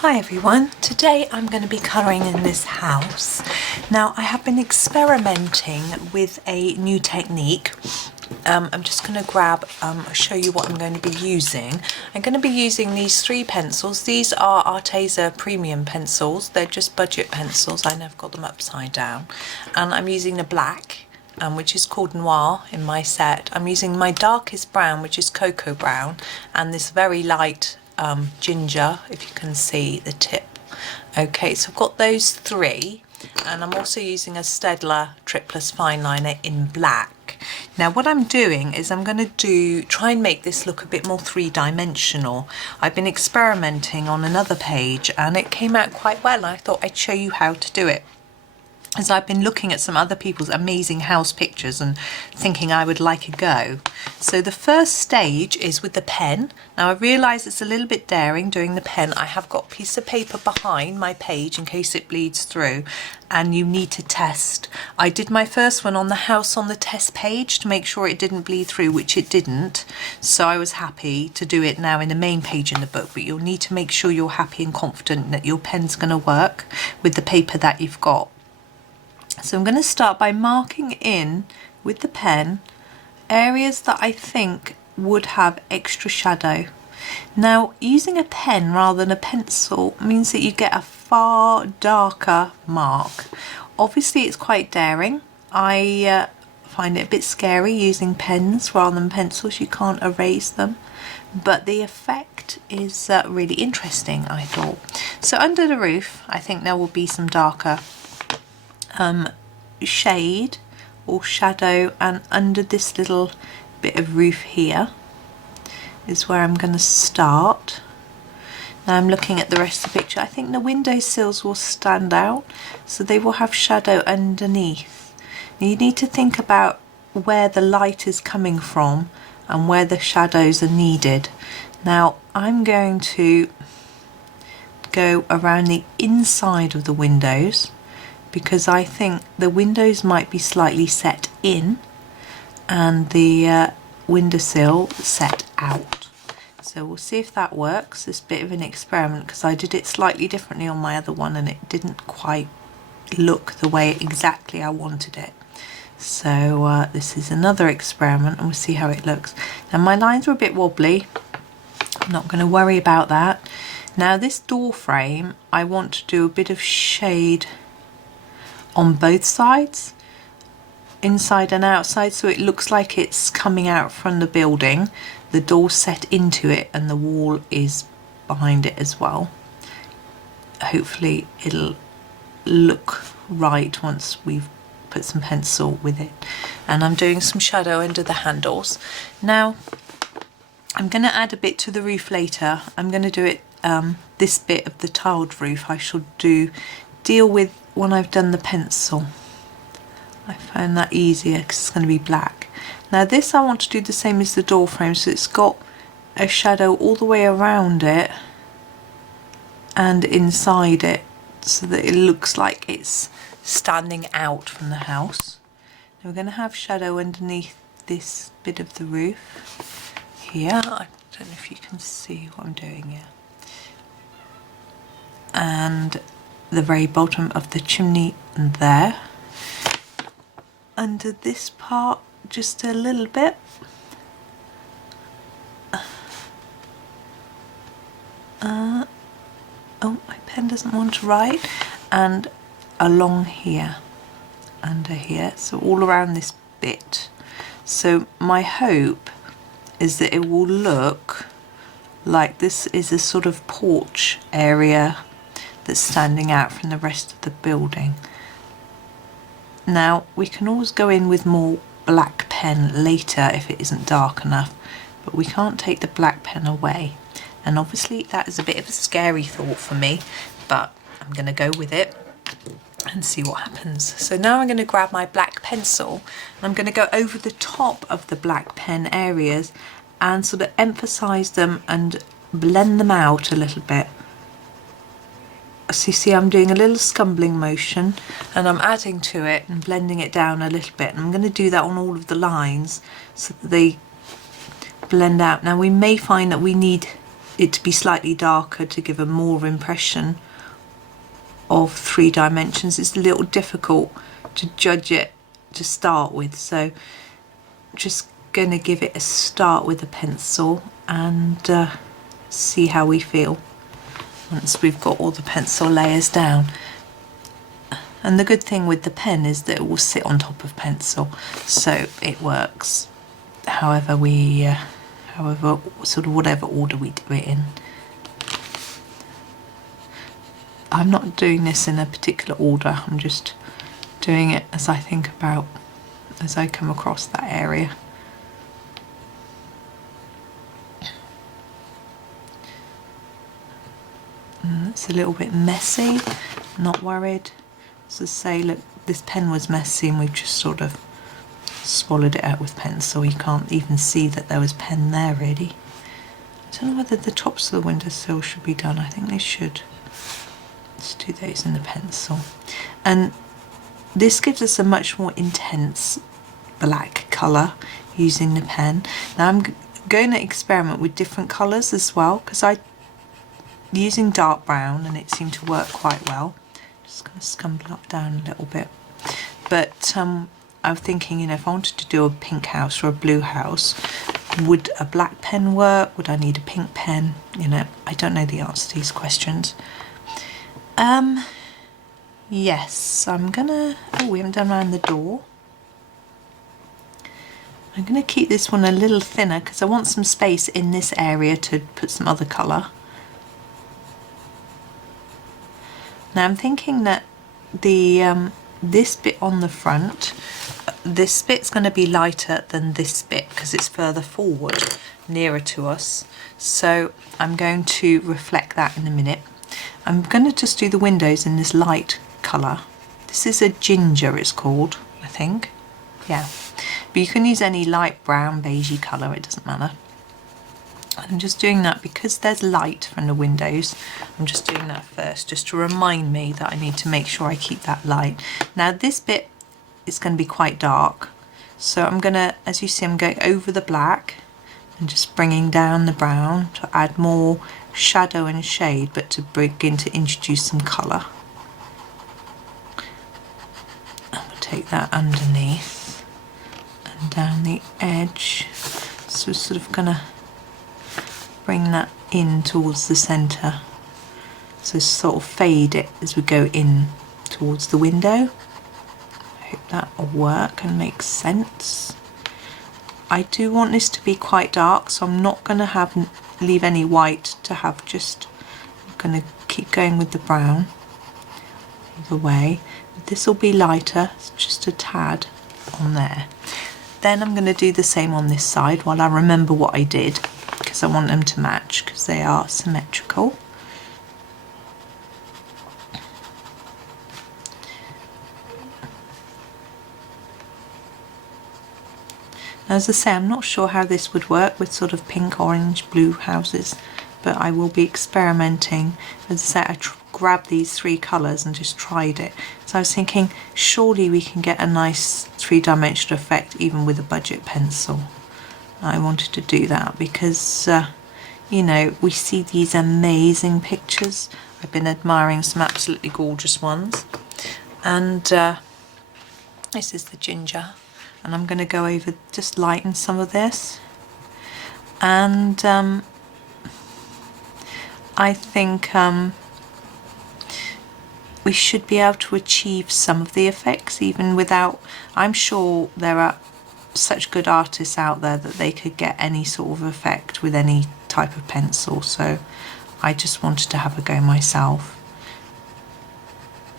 Hi everyone, today I'm going to be colouring in this house. Now I have been experimenting with a new technique. I'm just going to show you what I'm going to be using. I'm going to be using these three pencils. These are Arteza premium pencils. They're just budget pencils. I never got them upside down. And I'm using the black, which is called Noir in my set. I'm using my darkest brown, which is cocoa brown, and this very light ginger, if you can see the tip. Okay, so I've got those three, and I'm also using a Staedtler Triplus fine liner in black. Now what I'm doing is I'm going to try and make this look a bit more three-dimensional. I've been experimenting on another page and it came out quite well, and I thought I'd show you how to do it, as I've been looking at some other people's amazing house pictures and thinking I would like a go. So the first stage is with the pen. Now I realise it's a little bit daring doing the pen. I have got a piece of paper behind my page in case it bleeds through, and you need to test. I did my first one on the house on the test page to make sure it didn't bleed through, which it didn't, so I was happy to do it now in the main page in the book. But you'll need to make sure you're happy and confident that your pen's going to work with the paper that you've got. So I'm going to start by marking in with the pen areas that I think would have extra shadow. Now using a pen rather than a pencil means that you get a far darker mark. Obviously it's quite daring. I find it a bit scary using pens rather than pencils. You can't erase them, but the effect is really interesting, I thought. So under the roof I think there will be some darker shade or shadow, and under this little bit of roof here is where I'm going to start. Now I'm looking at the rest of the picture. I think the window sills will stand out, so they will have shadow underneath. Now you need to think about where the light is coming from and where the shadows are needed. Now I'm going to go around the inside of the windows, because I think the windows might be slightly set in and the windowsill set out. So we'll see if that works. It's a bit of an experiment because I did it slightly differently on my other one and it didn't quite look the way exactly I wanted it. So this is another experiment and we'll see how it looks. Now my lines were a bit wobbly. I'm not going to worry about that. Now this door frame, I want to do a bit of shade on both sides, inside and outside, so it looks like it's coming out from the building. The door's set into it and the wall is behind it as well. Hopefully it'll look right once we've put some pencil with it. And I'm doing some shadow under the handles. Now I'm going to add a bit to the roof later. I'm going to do it this bit of the tiled roof I shall deal with when I've done the pencil. I found that easier because it's going to be black. Now this I want to do the same as the door frame, so it's got a shadow all the way around it and inside it, so that it looks like it's standing out from the house. Now we're going to have shadow underneath this bit of the roof here. I don't know if you can see what I'm doing here. And the very bottom of the chimney there. Under this part just a little bit. Oh, my pen doesn't want to write. And along here, under here, so all around this bit. So my hope is that it will look like this is a sort of porch area that's standing out from the rest of the building. Now we can always go in with more black pen later if it isn't dark enough, but we can't take the black pen away, and obviously that is a bit of a scary thought for me, but I'm going to go with it and see what happens. So now I'm going to grab my black pencil and I'm going to go over the top of the black pen areas and sort of emphasize them and blend them out a little bit. So you see I'm doing a little scumbling motion and I'm adding to it and blending it down a little bit, and I'm going to do that on all of the lines so that they blend out. Now we may find that we need it to be slightly darker to give a more impression of 3 dimensions. It's a little difficult to judge it to start with, so just going to give it a start with a pencil and see how we feel once we've got all the pencil layers down. And the good thing with the pen is that it will sit on top of pencil, so it works however we however sort of whatever order we do it in. I'm not doing this in a particular order, I'm just doing it as I think about, as I come across that area. It's a little bit messy, not worried. As I say, look, this pen was messy and we've just sort of swallowed it out with pencil. You can't even see that there was pen there really. I don't know whether the tops of the windowsill should be done. I think they should. Let's do those in the pencil. And this gives us a much more intense black colour using the pen. Now I'm going to experiment with different colours as well, because I'm using dark brown and it seemed to work quite well. Just going to scumble up down a little bit. But I'm thinking, you know, if I wanted to do a pink house or a blue house, would a black pen work? Would I need a pink pen? You know, I don't know the answer to these questions. Yes, I'm gonna, oh, we haven't done around the door. I'm gonna keep this one a little thinner because I want some space in this area to put some other colour. Now I'm thinking that the this bit on the front, this bit's going to be lighter than this bit because it's further forward, nearer to us. So I'm going to reflect that in a minute. I'm going to just do the windows in this light colour. This is a ginger, it's called, I think. Yeah, but you can use any light brown, beigey colour, it doesn't matter. I'm just doing that because there's light from the windows. I'm just doing that first, just to remind me that I need to make sure I keep that light. Now this bit is going to be quite dark, so I'm going to, as you see, I'm going over the black and just bringing down the brown to add more shadow and shade, but to begin to introduce some colour. I'm going to take that underneath and down the edge, so sort of going to bring that in towards the centre, so sort of fade it as we go in towards the window. I hope that will work and make sense. I do want this to be quite dark, so I'm not going to leave any white to have, just I'm going to keep going with the brown all the way. This will be lighter, just a tad on there. Then I'm going to do the same on this side while I remember what I did, because I want them to match because they are symmetrical. As I say, I'm not sure how this would work with sort of pink, orange, blue houses, but I will be experimenting. As I say, I grabbed these 3 colours and just tried it. So I was thinking, surely we can get a nice 3-dimensional effect even with a budget pencil. I wanted to do that because, you know, we see these amazing pictures. I've been admiring some absolutely gorgeous ones. And this is the ginger. And I'm going to go over, just lighten some of this. And I think we should be able to achieve some of the effects even without, I'm sure there are such good artists out there that they could get any sort of effect with any type of pencil, so I just wanted to have a go myself.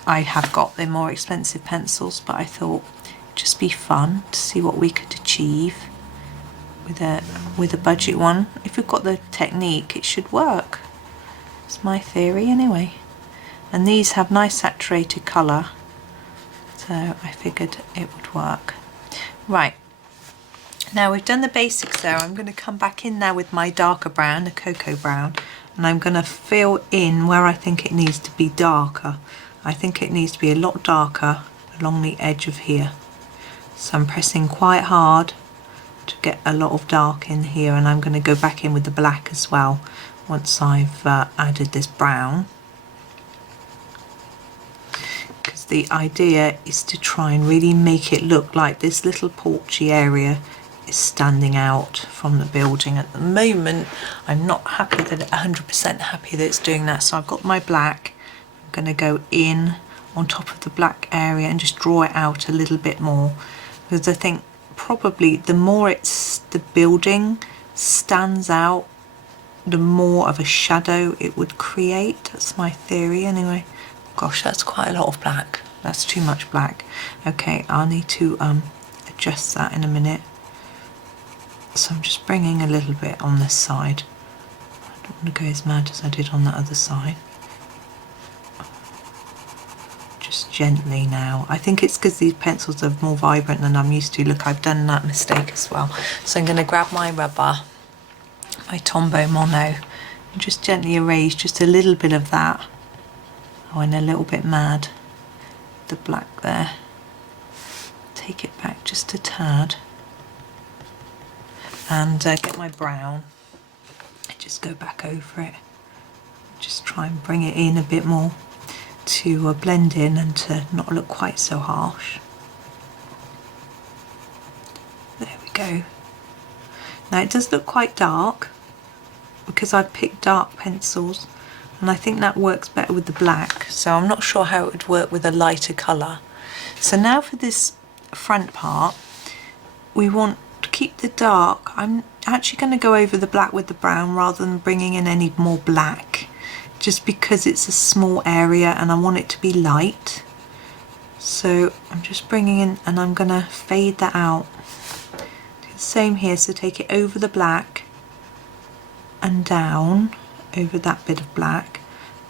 I have got the more expensive pencils, but I thought it'd just be fun to see what we could achieve with a budget one. If we've got the technique, it should work. It's my theory anyway. And these have nice saturated colour, so I figured it would work. Right. Now we've done the basics there. I'm going to come back in now with my darker brown, the cocoa brown, and I'm going to fill in where I think it needs to be darker. I think it needs to be a lot darker along the edge of here. So I'm pressing quite hard to get a lot of dark in here, and I'm going to go back in with the black as well once I've added this brown, because the idea is to try and really make it look like this little porchy area is standing out from the building. At the moment I'm not happy that 100% happy that it's doing that, so I've got my black. I'm going to go in on top of the black area and just draw it out a little bit more, because I think probably the more the building stands out, the more of a shadow it would create. That's my theory anyway. Gosh, that's quite a lot of black. That's too much black. Okay, I'll need to adjust that in a minute. So I'm just bringing a little bit on this side. I don't want to go as mad as I did on that other side. Just gently now. I think it's because these pencils are more vibrant than I'm used to. Look, I've done that mistake as well. So I'm going to grab my rubber, my Tombow Mono, and just gently erase just a little bit of that. I went a little bit mad. The black there. Take it back just a tad. And get my brown. Just go back over it. Just try and bring it in a bit more to blend in and to not look quite so harsh. There we go. Now it does look quite dark because I picked dark pencils, and I think that works better with the black, so I'm not sure how it would work with a lighter colour. So now for this front part, we want to keep the dark. I'm actually going to go over the black with the brown rather than bringing in any more black, just because it's a small area and I want it to be light. So I'm just bringing in, and I'm going to fade that out. Do the same here, so take it over the black and down over that bit of black,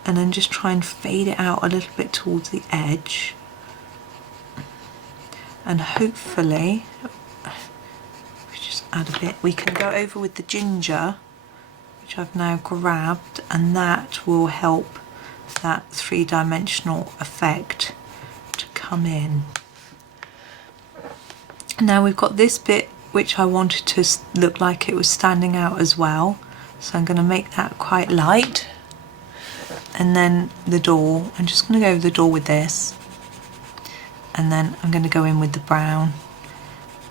and then just try and fade it out a little bit towards the edge. And hopefully, just add a bit, we can go over with the ginger, which I've now grabbed, and that will help that three-dimensional effect to come in. Now we've got this bit which I wanted to look like it was standing out as well, so I'm going to make that quite light. And then the door, I'm just going to go over the door with this, and then I'm going to go in with the brown.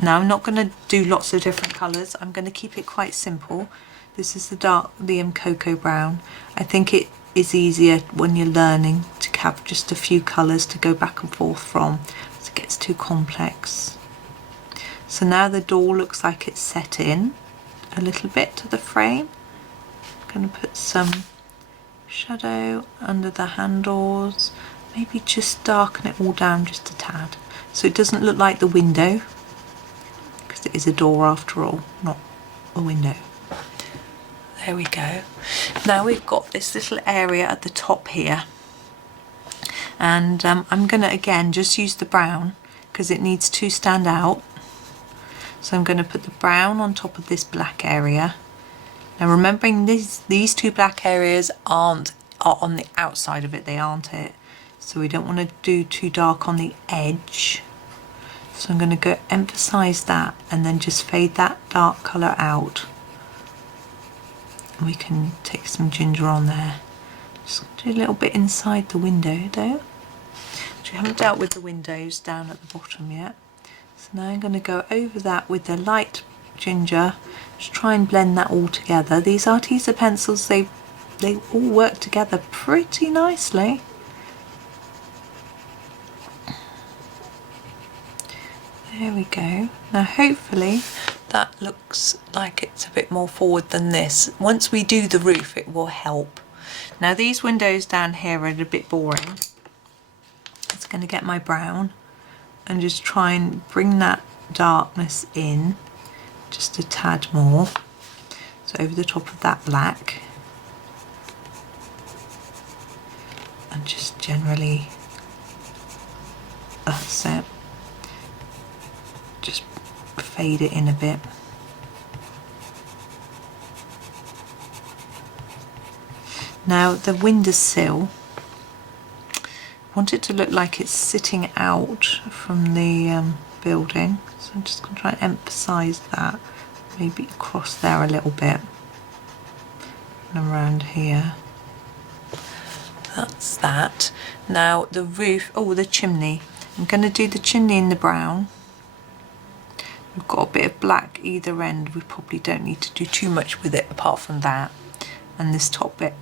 Now I'm not going to do lots of different colours, I'm going to keep it quite simple. This is the dark Liam Cocoa Brown. I think it is easier when you're learning to have just a few colours to go back and forth from, so it gets too complex. So now the door looks like it's set in a little bit to the frame. I'm going to put some shadow under the handles, maybe just darken it all down just a tad, so it doesn't look like the window, because it is a door after all, not a window. There we go. Now we've got this little area at the top here, and I'm going to again just use the brown because it needs to stand out. So I'm going to put the brown on top of this black area. Now remembering these two black areas are on the outside of it, they aren't it. So we don't want to do too dark on the edge. So I'm going to go emphasize that and then just fade that dark colour out. We can take some ginger on there. Just do a little bit inside the window though. We haven't dealt with the windows down at the bottom yet. So now I'm going to go over that with the light ginger. Just try and blend that all together. These Arteza pencils, they all work together pretty nicely. There we go. Now hopefully that looks like it's a bit more forward than this. Once we do the roof, it will help. Now these windows down here are a bit boring. It's going to get my brown and just try and bring that darkness in just a tad more. So over the top of that black, and just generally, that's it. Just fade it in a bit. Now the windowsill, I want it to look like it's sitting out from the building, so I'm just going to try and emphasise that, maybe across there a little bit. and around here. That's that. Now the roof, oh, the chimney. I'm going to do the chimney in the brown. We've got a bit of black either end. We probably don't need to do too much with it apart from that. And this top bit,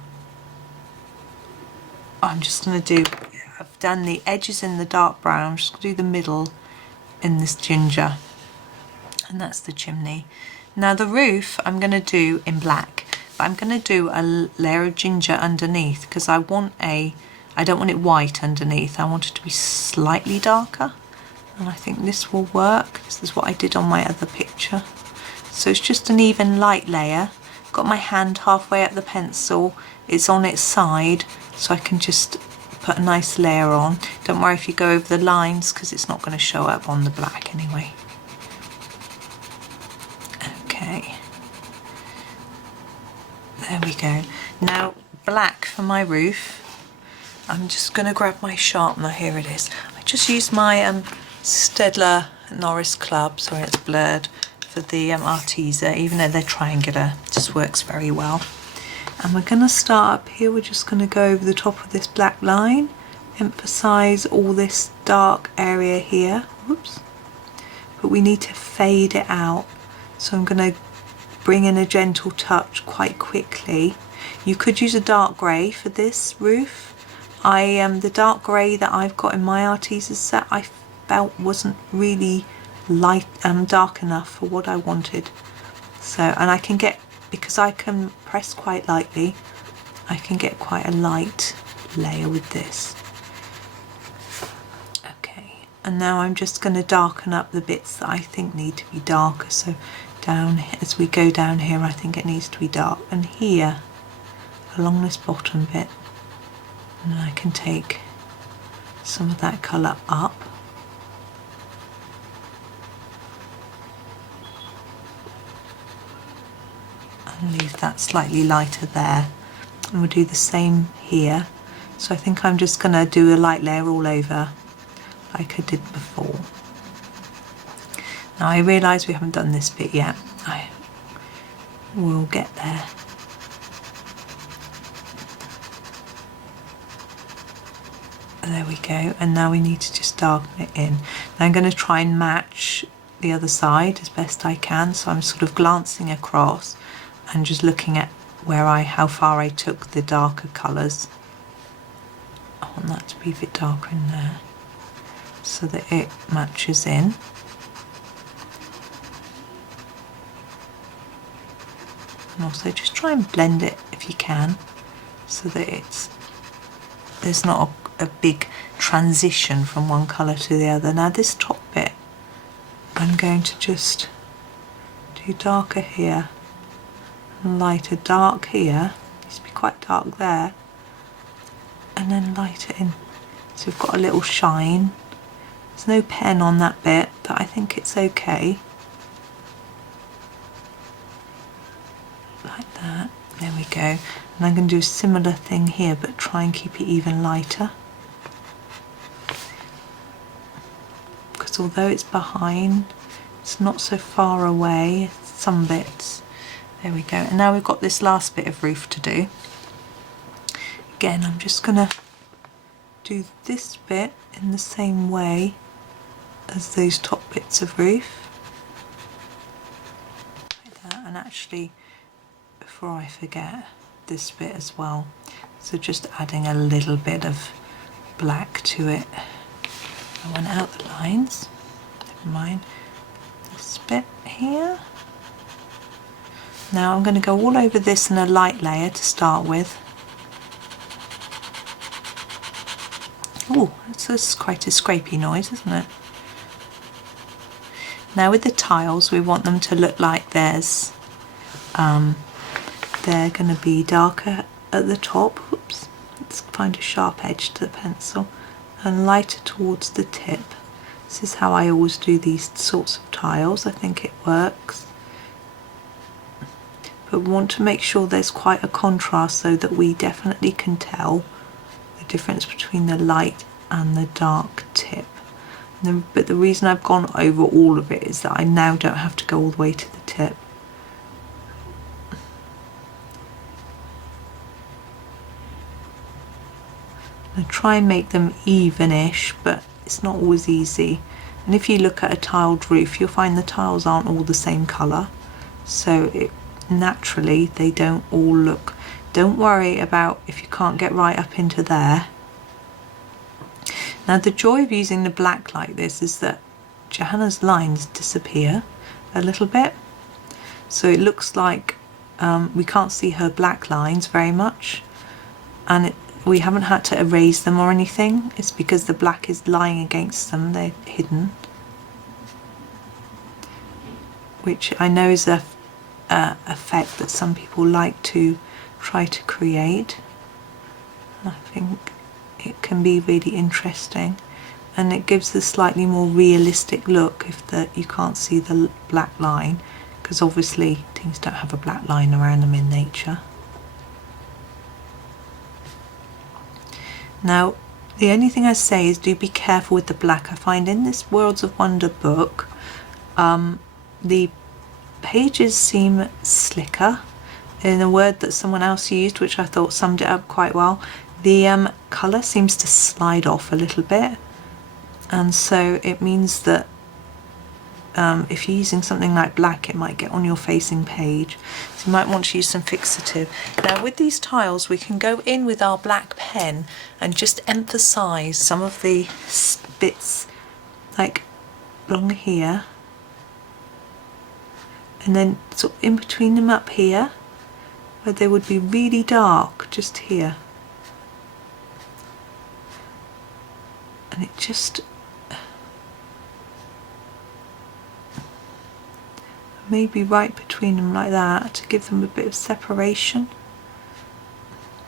I'm just going to do, I've done the edges in the dark brown. I'm just going to do the middle in this ginger. And that's the chimney. Now the roof I'm going to do in black. But I'm going to do a layer of ginger underneath because I don't want it white underneath. I want it to be slightly darker. And I think this will work. This is what I did on my other picture. So it's just an even light layer. Got my hand halfway up the pencil. It's on its side, so I can just put a nice layer on. Don't worry if you go over the lines because it's not going to show up on the black anyway. Okay. There we go. Now black for my roof. I'm just going to grab my sharpener. Here it is. I just used my Staedtler Noris club. Sorry, it's blurred. For the Arteza, even though they're triangular, it just works very well. And we're going to start up here. We're just going to go over the top of this black line, emphasize all this dark area here. Whoops. But we need to fade it out. So I'm going to bring in a gentle touch quite quickly. You could use a dark grey for this roof. The dark grey that I've got in my Arteza set, I felt wasn't really light dark enough for what I wanted. So, and I can get, because I can press quite lightly, I can get quite a light layer with this. Okay, and now I'm just going to darken up the bits that I think need to be darker. So down, as we go down here, I think it needs to be dark, and here along this bottom bit, and then I can take some of that colour up. And leave that slightly lighter there, and we'll do the same here. So I think I'm just going to do a light layer all over like I did before. Now I realise we haven't done this bit yet. I will get there. There we go, and now we need to just darken it in. Now I'm going to try and match the other side as best I can, so I'm sort of glancing across and just looking at how far I took the darker colours. I want that to be a bit darker in there so that it matches in. And also just try and blend it if you can, so that there's not a big transition from one colour to the other. Now this top bit, I'm going to just do darker here, lighter dark here, needs to be quite dark there, and then lighter in. So we've got a little shine. There's no pen on that bit, but I think it's okay. Like that. There we go. And I'm going to do a similar thing here, but try and keep it even lighter. Because although it's behind, it's not so far away, some bits. There we go. And now we've got this last bit of roof to do. Again, I'm just going to do this bit in the same way as those top bits of roof. Like that. And actually, before I forget, this bit as well. So just adding a little bit of black to it. I went out the lines. Never mind. This bit here. Now I'm going to go all over this in a light layer to start with. Oh, that's quite a scrapey noise, isn't it? Now with the tiles, we want them to look like they're going to be darker at the top. Whoops. Let's find a sharp edge to the pencil, and lighter towards the tip. This is how I always do these sorts of tiles. I think it works. But we want to make sure there's quite a contrast so that we definitely can tell the difference between the light and the dark tip. But the reason I've gone over all of it is that I now don't have to go all the way to the tip. I try and make them evenish, but it's not always easy. And if you look at a tiled roof, you'll find the tiles aren't all the same colour, so naturally they don't all look. Don't worry about if you can't get right up into there. Now the joy of using the black like this is that Johanna's lines disappear a little bit, so it looks like we can't see her black lines very much, and we haven't had to erase them or anything. It's because the black is lying against them, they're hidden, which I know is a effect that some people like to try to create. I think it can be really interesting, and it gives a slightly more realistic look if you can't see the black line, because obviously things don't have a black line around them in nature. Now the only thing I say is do be careful with the black. I find in this Worlds of Wonder book the pages seem slicker. In a word that someone else used, which I thought summed it up quite well, the colour seems to slide off a little bit, and so it means that if you're using something like black, it might get on your facing page, so you might want to use some fixative. Now with these tiles we can go in with our black pen and just emphasise some of the bits, like along here, and then sort of in between them up here where they would be really dark, just here. And it just maybe right between them like that to give them a bit of separation.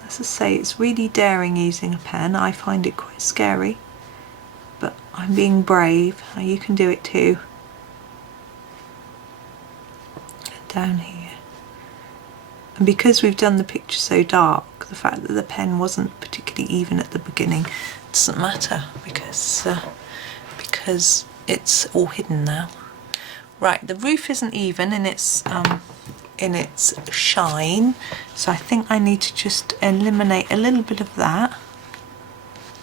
As I say, it's really daring using a pen. I find it quite scary, but I'm being brave. You can do it too. Down here. And because we've done the picture so dark, the fact that the pen wasn't particularly even at the beginning doesn't matter, because it's all hidden now. Right, the roof isn't even in its shine, so I think I need to just eliminate a little bit of that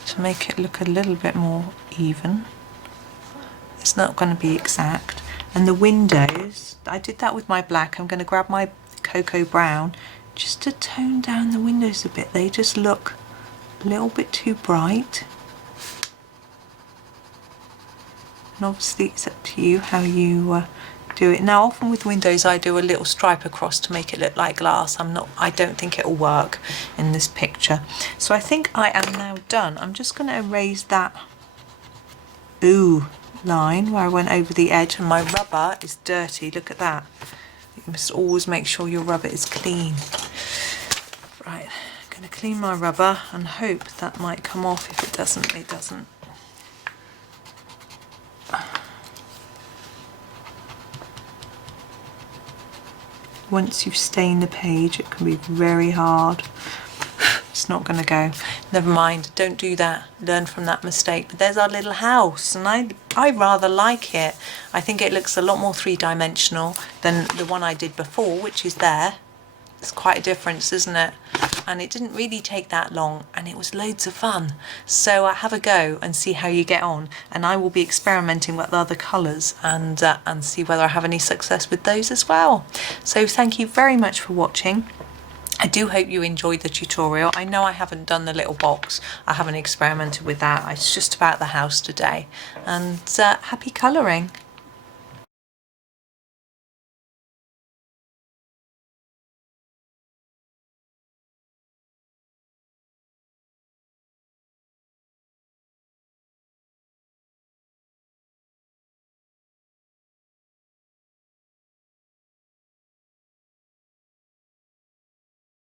to make it look a little bit more even. It's not going to be exact. And the windows, I did that with my black. I'm going to grab my cocoa brown just to tone down the windows a bit. They just look a little bit too bright. And obviously it's up to you how you do it. Now often with windows I do a little stripe across to make it look like glass. I don't think it'll work in this picture. So I think I am now done. I'm just going to erase that line where I went over the edge, and my rubber is dirty. Look at that. You must always make sure your rubber is clean. Right, I'm going to clean my rubber and hope that might come off. If it doesn't, it doesn't. Once you've stained the page, it can be very hard. It's not going to go. Never mind, don't do that. Learn from that mistake. But there's our little house, and I rather like it. I think it looks a lot more three-dimensional than the one I did before, which is there. It's quite a difference, isn't it? And it didn't really take that long, and it was loads of fun. So have a go and see how you get on, and I will be experimenting with other colours and see whether I have any success with those as well. So thank you very much for watching. I do hope you enjoyed the tutorial. I know I haven't done the little box. I haven't experimented with that. It's just about the house today. And happy colouring.